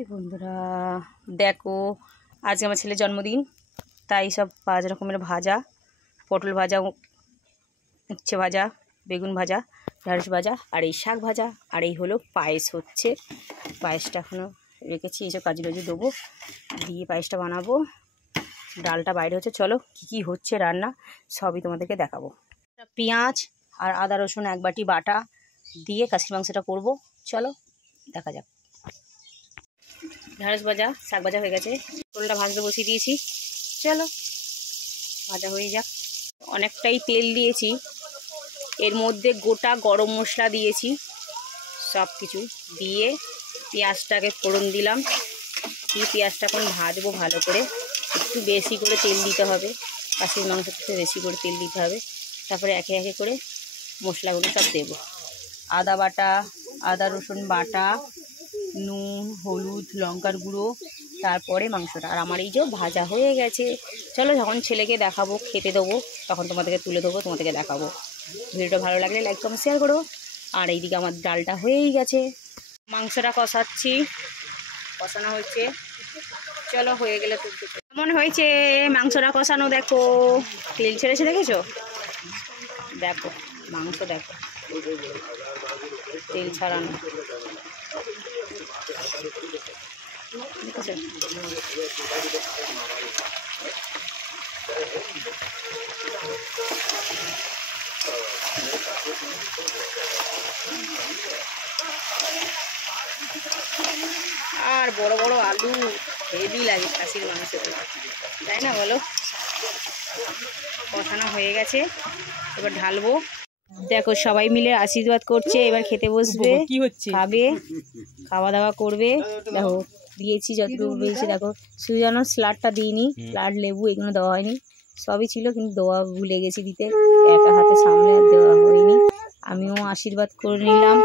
High বন্ধুরা, দেখো আজকে আমার ছেলের জন্মদিন, তাই সব 5 রকমের ভাজা, পটল ভাজা, উচ্ছে ভাজা, বেগুন ভাজা, ঢেঁড়স ভাজা, আর এই শাক ভাজা, আর এই হলো পায়েস হচ্ছে। পায়েসটা এখনও রেখেছি, এইসব কাজু টাজু দেবো দিয়ে পায়েসটা বানাবো। ডালটা বাইরে হচ্ছে, চলো কী কী হচ্ছে রান্না সবই তোমাদেরকে দেখাবো। পেঁয়াজ আর আদা রসুন 1 বাটি বাটা দিয়ে খাসির মাংসটা করবো, চলো দেখা যাক। ঢেঁড়স ভাজা, শাক ভাজা হয়ে গেছে, পটলটা ভাজতে বসিয়ে দিয়েছি, চলো ভাজা হয়ে যাক। অনেকটাই তেল দিয়েছি, এর মধ্যে গোটা গরম মশলা দিয়েছি, সব কিছু দিয়ে পেঁয়াজটাকে ফোড়ন দিলাম, দিয়ে পেঁয়াজটা এখন ভাজবো ভালো করে। একটু বেশি করে তেল দিতে হবে, খাসির মাংস একটু বেশি করে তেল দিতে হবে। তারপরে একে একে করে মশলাগুলো সব দেবো। আদা বাটা, আদা রসুন বাটা, নুন, হলুদ, লঙ্কার গুঁড়ো, তারপরে মাংসটা। আর আমার এই যে ভাজা হয়ে গেছে, চলো যখন ছেলেকে দেখাবো, খেতে দেবো, তখন তোমাদেরকে তুলে দেবো, তোমাদেরকে দেখাবো। ভিডিওটা ভালো লাগলে লাইক কমেন্ট শেয়ার করো। আর এইদিকে আমার ডালটা হয়েই গেছে, মাংসটা কষাচ্ছি, কষানো হচ্ছে, চলো হয়ে গেলে কেমন হয়েছে মাংসটা কষানো। দেখো তেল ছেড়েছে, দেখেছো? দেখো মাংস, দেখো তেল ছাড়ানো, আর বড় বড় আলু হেভি লাগে খাসির মাংস, তাই না বলো? কষানো হয়ে গেছে, এবার ঢালবো। দেখো সবাই মিলে আশীর্বাদ করছে, এবার খেতে বসবে, কি হচ্ছে খাবে, খাওয়া দাওয়া করবে। দেখো দিয়েছি যতটুকু দিয়েছি, দেখো শুধু যেন স্যালাডটা দিইনি, স্যালাড লেবু এগুলো দেওয়া হয়নি, সবই ছিল কিন্তু দেওয়া ভুলে গেছি দিতে, একা হাতে সামনে দেওয়া হয়নি। আমিও আশীর্বাদ করে নিলাম,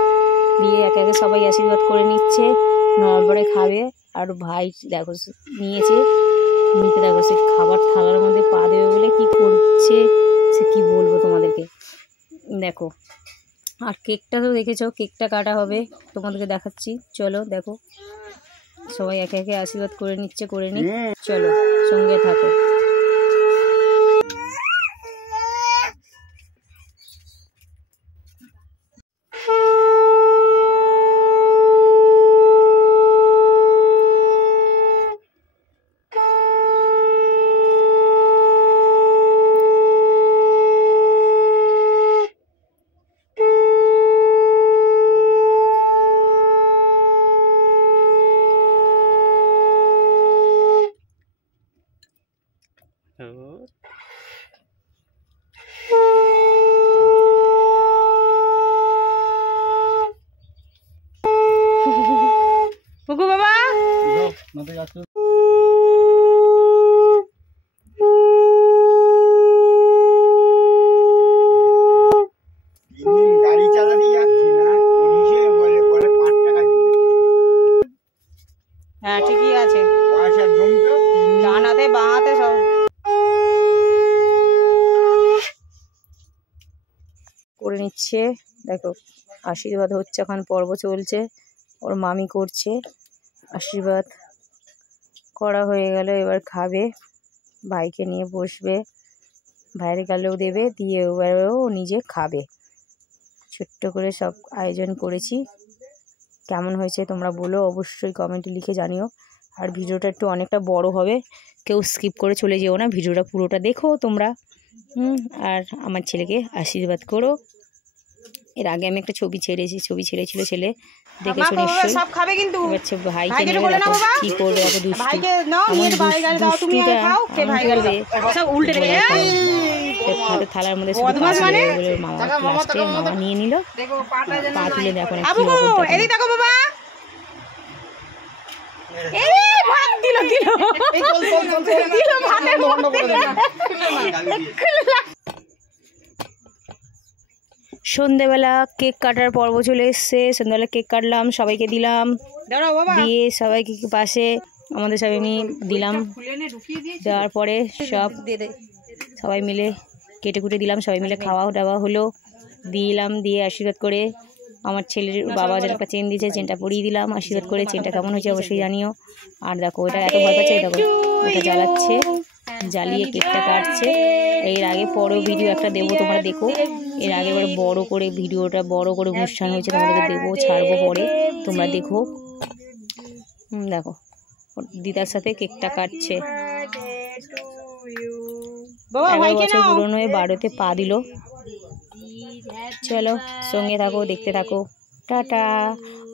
দিয়ে একে একে সবাই আশীর্বাদ করে নিচ্ছে, নড়বড়ে খাবে। আর ভাই দেখো নিয়েছে, নিতে দেখো সে খাবার থালার মধ্যে পা দেবে বলে কি করছে সে কি বলবো তোমাদেরকে। দেখো আর কেকটা তো দেখেছো, কেকটা কাটা হবে, তোমাদেরকে দেখাচ্ছি, চলো দেখো। সবাই একে একে আশীর্বাদ করে নিচ্ছে, করে নি, চলো সঙ্গে থাকো। বুকু বাবা গাড়ি চালাতে যাচ্ছি না, বলে 5 টাকা দিবে। হ্যাঁ ঠিকই আছে, পয়সা জমতো, ডান হাতে বাঁ হাতে সব করে নিচ্ছে। দেখো আশীর্বাদ হচ্ছে, এখন পর্ব চলছে, ওর মামি করছে, আশীর্বাদ করা হয়ে গেলে এবার খাবে, ভাইকে নিয়ে বসবে, বাইরে গেলেও দেবে, দিয়ে এবারেও নিজে খাবে। ছোট্ট করে সব আয়োজন করেছি, কেমন হয়েছে তোমরা বলো, অবশ্যই কমেন্টে লিখে জানিও। আর ভিডিওটা একটু অনেকটা বড় হবে, কেউ স্কিপ করে চলে যেও না, ভিডিওটা পুরোটা দেখো তোমরা। আর আমার ছেলেকে আশীর্বাদ করো। এর আগে আমি একটা ছবি ছেড়েছিল ছেলে, দেখেছো নিশ্চয়ই। সব খাবে কিন্তু ভাইকে নিয়ে দেখো কি করবে, এত দুষ্টু, হাতে থালার মধ্যে মামা নিয়ে নিল, পা তুলে দেখো না কি অবস্থা। সন্ধ্যেবেলা কেক কাটার পর্ব চলে এসছে, সন্ধ্যেবেলা কেক কাটলাম, সবাইকে দিলাম, দিয়ে সবাইকে পাশে আমাদের সবাই নিয়ে দিলাম, দেওয়ার পরে সবাই মিলে কেটে কুটে দিলাম, সবাই মিলে খাওয়া দাওয়া হলো, দিলাম, দিয়ে আশীর্বাদ করে আমার ছেলের বাবা যেন একটা চেন দিয়েছে, চেনটা পরিয়ে দিলাম, আশীর্বাদ করে। চেনটা কেমন হয়েছে অবশ্যই জানিও। আর দেখো ওটা এত ভয় পাচ্ছে, দেখো ওটা জ্বালাচ্ছে, জ্বালিয়ে কেকটা কাটছে। এর আগে পরেও ভিডিও একটা দেবো, তোমরা দেখো। এর আগে এবার বড় করে ভিডিওটা, বড় করে অনুষ্ঠান হয়েছে, তোমাদেরকে দেবো, ছাড়বো পরে, তোমরা দেখো। দেখো দিদার সাথে কেকটা কাটছে। 11 বছর পূরণ হয়ে 12তে পা দিল। চলো সঙ্গে থাকো, দেখতে থাকো। টাটা,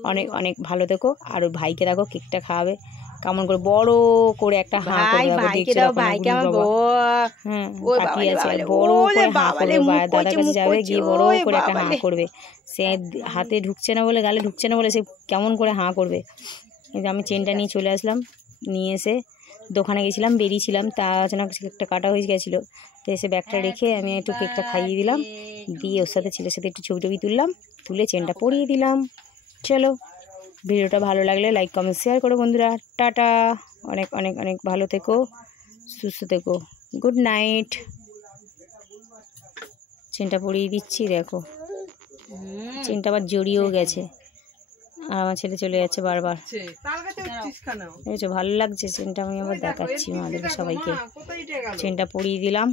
অনেক অনেক ভালো থেকো। আর ওর ভাইকে দেখো কেকটা খাওয়াবে কেমন করে, বড় করে একটা হাঁ করে দেখো, দেখছো হ্যাঁ তাকিয়ে আছে, বড় করে হাঁ করবে, দাদার কাছে যাবে, গিয়ে বড় করে একটা হাঁ করবে। সে হাতে ঢুকছে না বলে, গালে ঢুকছে না বলে সে কেমন করে হাঁ করবে। কিন্তু আমি চেনটা নিয়ে চলে আসলাম, নিয়ে এসে দোকানে গেছিলাম, বেরিয়েছিলাম, তা অচানক কেকটা কাটা হয়ে গেছিলো। তো এসে ব্যাগটা রেখে আমি একটু কেকটা খাইয়ে দিলাম, দিয়ে ওর সাথে ছেলের সাথে একটু ছবি টবি তুললাম, তুলে চেনটা পরিয়ে দিলাম। চলো ভিডিওটা ভালো লাগলে লাইক কমেন্ট শেয়ার করো বন্ধুরা। টাটা, অনেক অনেক অনেক ভালো থেকো, সুস্থ থেকো, গুড নাইট। চেনটা পরিয়ে দিচ্ছি, দেখো চেনটা আবার জড়িয়েও গেছে, আর আমার ছেলে চলে যাচ্ছে বারবার। দেখছো ভালো লাগছে চেনটা, আমি আবার দেখাচ্ছি আমাদেরকে সবাইকে। চেনটা পরিয়ে দিলাম,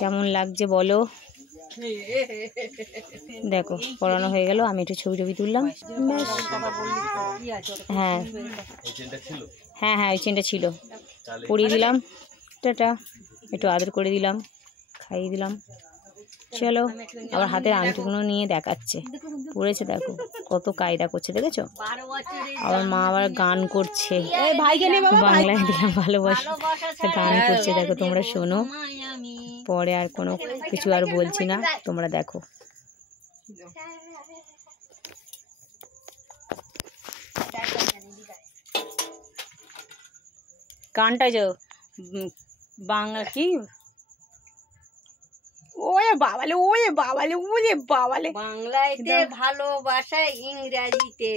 কেমন লাগছে বলো। দেখো পরানো হয়ে গেল, আমি একটু ছবি টবি তুললাম। হ্যাঁ হ্যাঁ হ্যাঁ ওই চেনটা ছিল, পরিয়ে দিলাম। টাটা, একটু আদর করে দিলাম, খাইয়ে দিলাম। চলো আবার হাতের আংটিগুলো নিয়ে দেখাচ্ছে, পড়েছে দেখো কত কায়দা করছে, দেখেছো। আমার মা আবার গান করছে, বাংলায় দিলাম ভালোবাসা, গান করছে, দেখো তোমরা শোনো। পরে আর কোনো কিছু আর বলছি না, তোমরা দেখো। গানটা যে বাংলা কি, ওয়ে বাবালে, ওয়ে বাবালে, ওরে বাবালে, বাংলাতে ভালোবাসা, ইংরেজিতে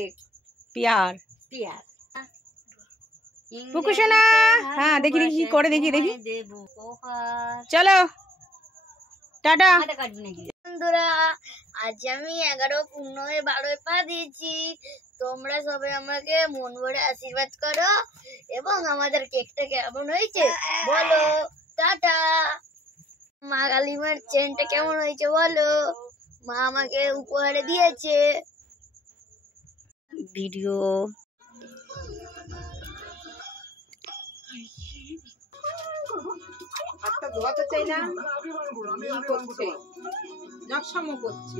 পিয়ার পিয়ার। পুকুশোনা, হ্যাঁ দেখি দেখি কি করে, দেখি দেখি। চলো টাটা বন্ধুরা, আজ আমি 11 পূর্ণ হয়ে 12 পা দিয়েছি। তোমরা সবাই আমাকে মন ভরে আশীর্বাদ করো, এবং আমাদের কেকটা কেমন হয়েছে বলো। টাটা। মা কালিমার চেনটা কেমন হয়েছে বলো, মা আমাকে উপহারে দিয়েছে। ভিডিও হাতটা ধোয়াতে চাই না, করছে নকশামো করছে।